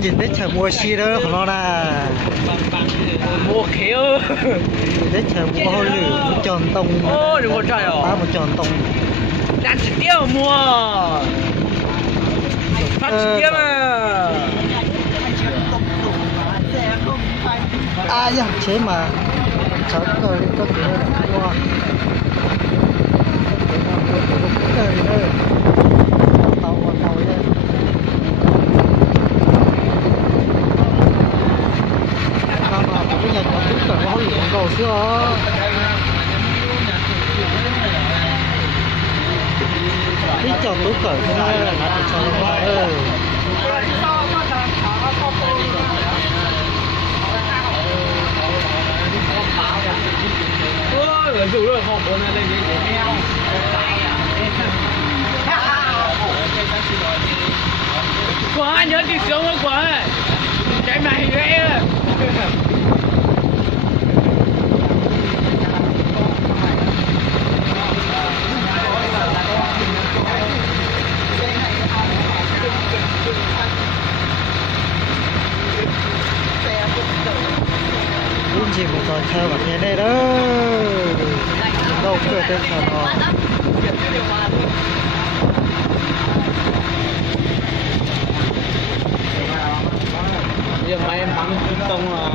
nhìn thấy chờ mua xí đó của nó là mua khéo nhìn thấy chờ mua hơi lử một tròn tông ô đừng có trời một tròn tông đang trực tiếp mua phát trực tiếp à ai nhá chế mà cháu rồi có thể là mua tàu nhá mà cũng nhận nó cũng cần có gì cầu xưa đi chọn tú cởi thế này là nó được cho nó ôi rủ rồi không muốn lên đi quá nhớ đi xuống quá quá cái mày ghê chỉ một trò chơi và thế này đó đâu cười tên trò nó giờ mấy em bắn tông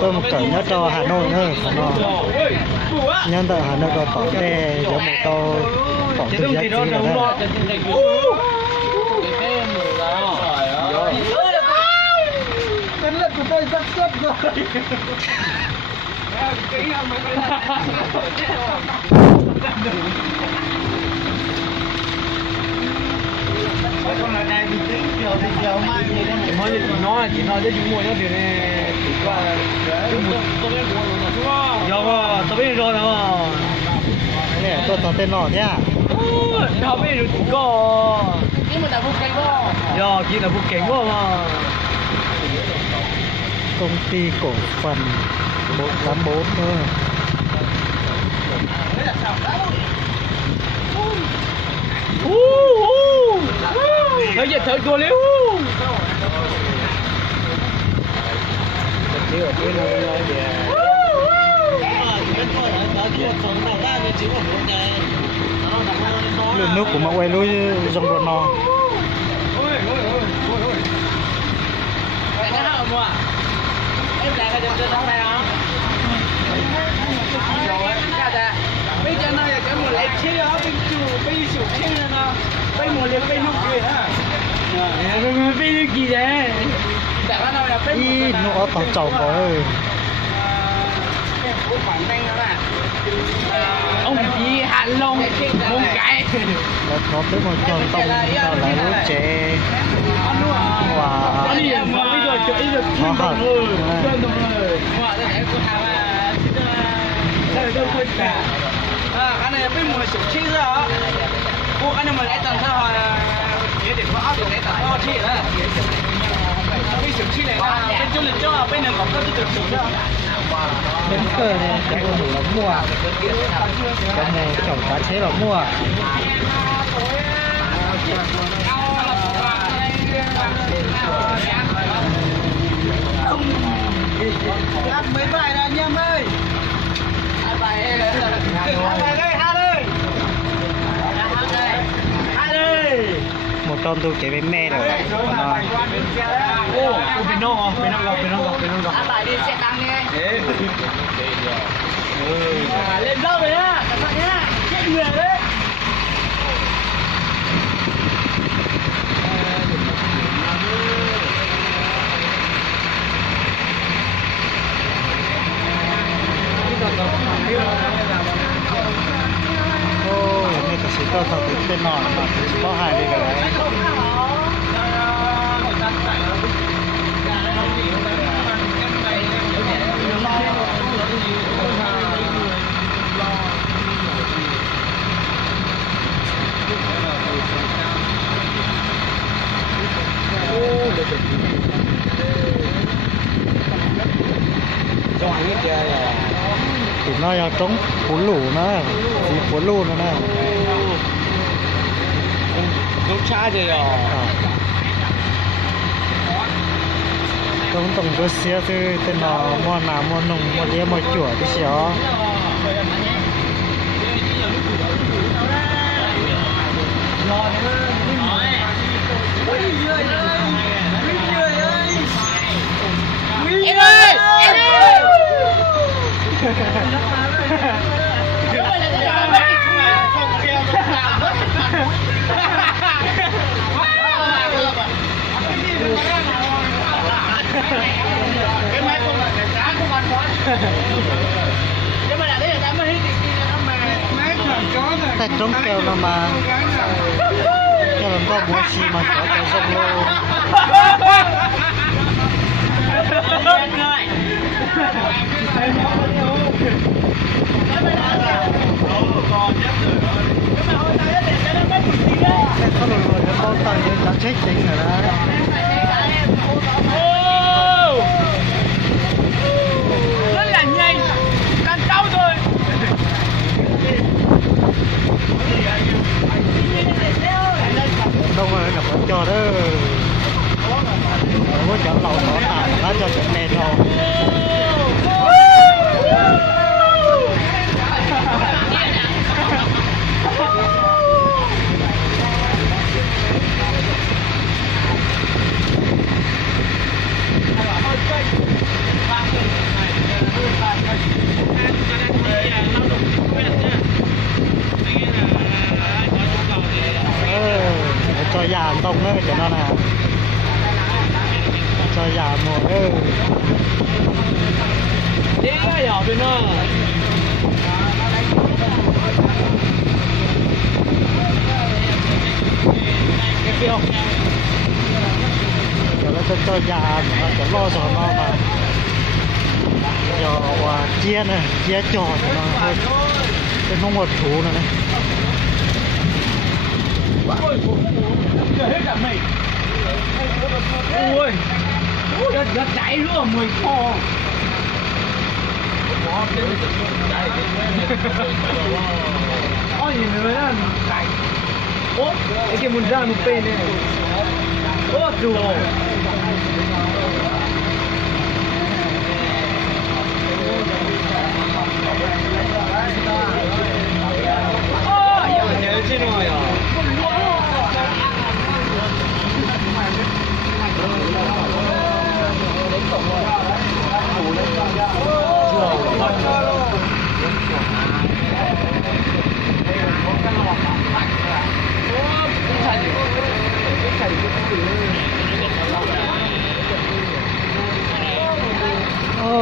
tôi một cởi nhớ cho Hà Nội nữa nó nhân tại Hà Nội có tỏ đề giống một câu tỏ tự giác gì rồi đấy cân lực của tôi sắp xếp rồi chỉ nói để chúng mua nhá thì này tao biết rồi mà nè tôi tỏ tên nọ nhá tao biết rồi chỉ có chỉ là bút cảnh quá mà công ty cổ phần 484 thôi thấy giờ thở chua liếu lượng nước của mà quay lối dòng ruột no em lại cái chân trong này hả? Bây giờ này cái một lấy chiếc đó bây chủ chiếc này nó bây một lấy bây lúc gì hả? Bây lúc gì đấy? ý nó tỏ chồng rồi ông gì hạ long mông cái nó có tới một tròn tông cho lại lối trẻ và nó hẳn cái này bên một số chi rồi cô cái này mà lấy tầng sao là để có áp dụng lấy tầng sao chi đấy bên số chi này bên chỗ lịch cho bên này có cái được số đó đến cờ này cái đồ là mua cái này kiểu cá chế là mua mấy bài là anh em ơi hai bài đây một con tôi chế bánh me rồi ô bên nó gặp bài đi xe tăng đi lên đâu rồi á cẩn thận nhá chết người đấy ôi này thật sự tôi thật tên nọ mà có hai đây cái đấy thì nó là trống cuốn lủ nữa thì cuốn lù nữa nè Don't charge it all. tổng đôi xe từ tên nó mua nào mua nồng mua đĩa mua chùa thì xéo em ơi cái máy không là cái giá không ăn quá nhưng mà là đấy là đã mới hết máy thằng chó này tại trong kêu nó mà kêu nó có búa xì mà có cái sông lô có một người nó có tay nó chết tính rồi đó rất là nhanh đang đau rồi đông rồi nó có cho đó nó có chọn lầu nó tạm nó cho chọn đèn thôi cho già tông đó cho nó nè cho già mùa đó đi cái nhỏ bên nó cái kia cho già cho lo cho nó mà cho chia này chia trò cho nó cái mong một thú này ôi trời hết cả mày ôi nó cháy luôn mùi kho ôi nhìn người nó cháy ôi cái muốn ra một bên này ôi đùa nhớ chứ rồi à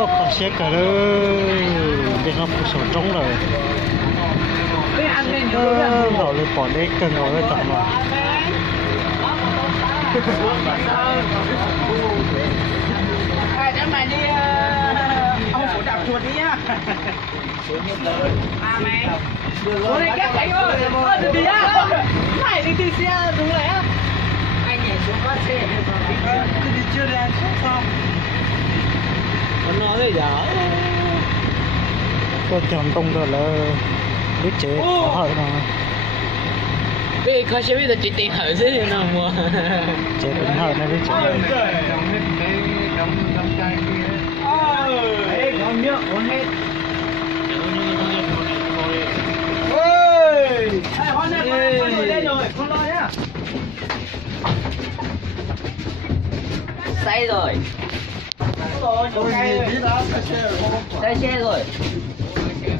còn xe cả đó để nó phụ sổ trống rồi rồi lại bỏ đấy cần rồi lại tặng mà cho mày đi ông phụ đạp chuột đi nhá à mày bố này kép đánh ơi được đi á phải đi từ xe đúng rồi á anh nhảy xuống bắt xe đi chưa đi anh xuống xong nó nói gì tôi chọn tung rồi là biết chế có hơi nào bây giờ sẽ biết là chị tiền hơi thế nào mà chế cũng hơi này biết chế còn nhớ còn hết ơi con này con lên rồi con lo nhá say rồi say xe rồi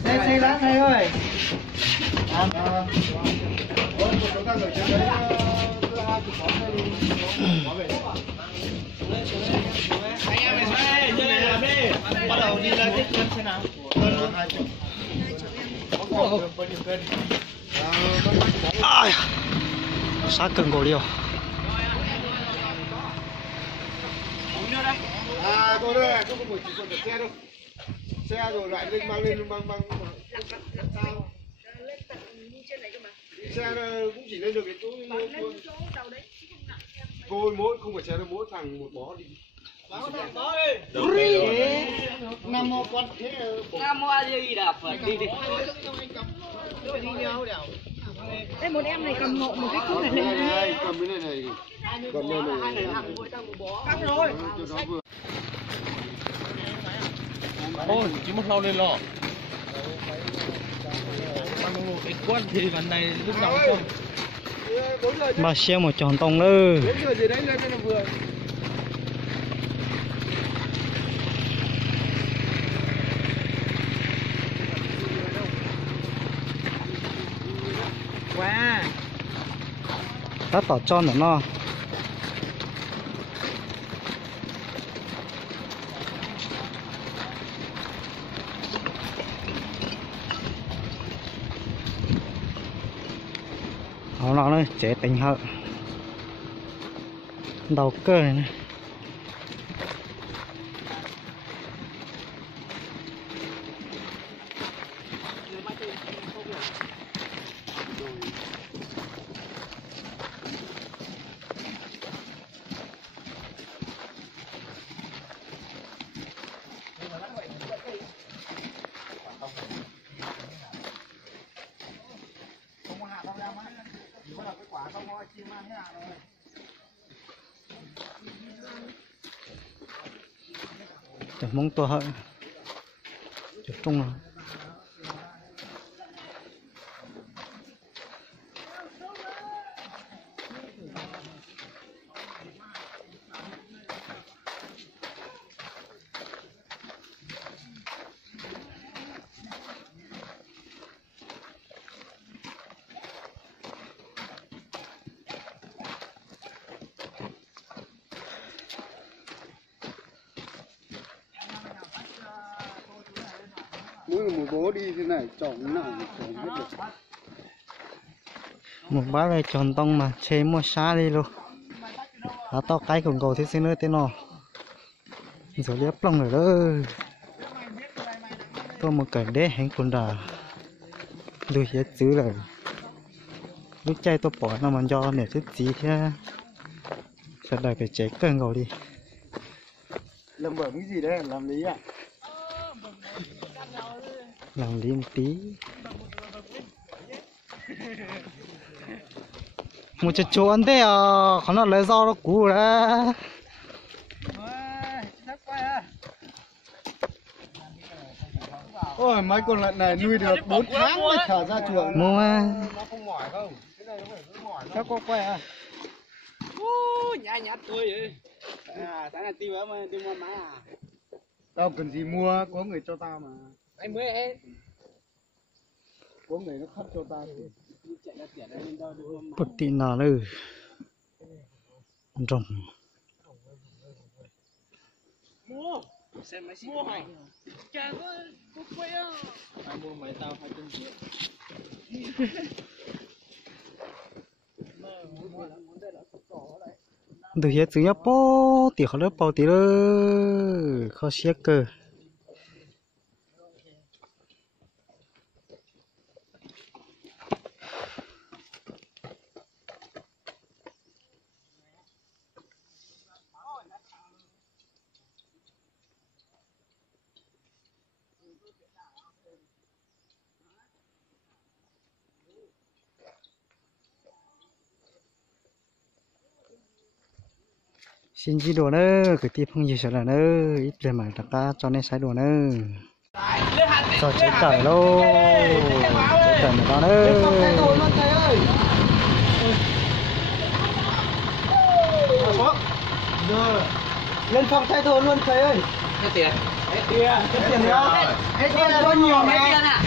say lát này ơi bắt đầu đi ra tiếp cân thế nào? sát cân cổ liều À tôi đây không có buổi chỉ còn xe đâu. Xe rồi lại lên mang lên mang sao? Xe cũng chỉ lên được cái chỗ thôi mỗi không phải xe đâu mỗi thằng một bó đi. Nam mô quan thế Nam mô A Di Đà Phật đi đi. Đây một em này cầm một cái cúc này lên cầm cái này cầm đây này. cắm rồi. Ôi, chỉ một lâu lên lọ. Cái quán thì lần này lúc nào không? Mà xe một tròn tông nữa. 4 giờ gì đấy lên là vừa. Wow. Đã tỏ tròn nữa nó. Nó này chế tính hợ đầu cơ này. Để mong tua hợi chụp trung rồi. Mỗi một bố đi thế này trồng nào trồng hết được. Một bác này tròn tông mà chế mua xa đi luôn. Nó to cái cùng cầu thế xin nữa thế nào. Rồi liếp lòng rồi đó. Tôi một cảnh đế hành con đà. Lưu hết chứ rồi. Lúc chay tôi bỏ nó mà do nè chút gì thế. Sẽ đợi phải chế cân cầu đi. Làm bởi cái gì đấy làm lý à? Làm đi một tí. Một chút chỗ ăn thế à, khó nó lấy rau nó cũ ra. Ôi mấy con lợn này nuôi được 4 tháng mới thả ra chuồng. Mua mà. Nó không mỏi không? Cái này nó phải cứ mỏi. Sao con quay à? Nhát tôi vậy. À, sáng nay tiêu mà tiêu mua máy à? Tao cần gì mua, có người cho tao mà. Anh mới ấy. Có người nó khắp cho tao thì. Bột tị nào nữa. Rồng. Mua. Xem máy xịn này. Chả có quay á. Ai mua máy tao 200 triệu. Từ hết từ nhá bố tỉ khó lớp bao tỉ nữa. Khó xếp cơ. Xin chỉ đồ nữa, cái tiếp không gì sợ là nữa, ít lên mà đặt ra cho nên sai đồ nữa. Cho chế tỏi luôn, chế tỏi một đó nữa. Lên phòng thay đồ luôn thầy ơi. Hết tiền. Hết tiền nữa. Hết tiền bao nhiêu này?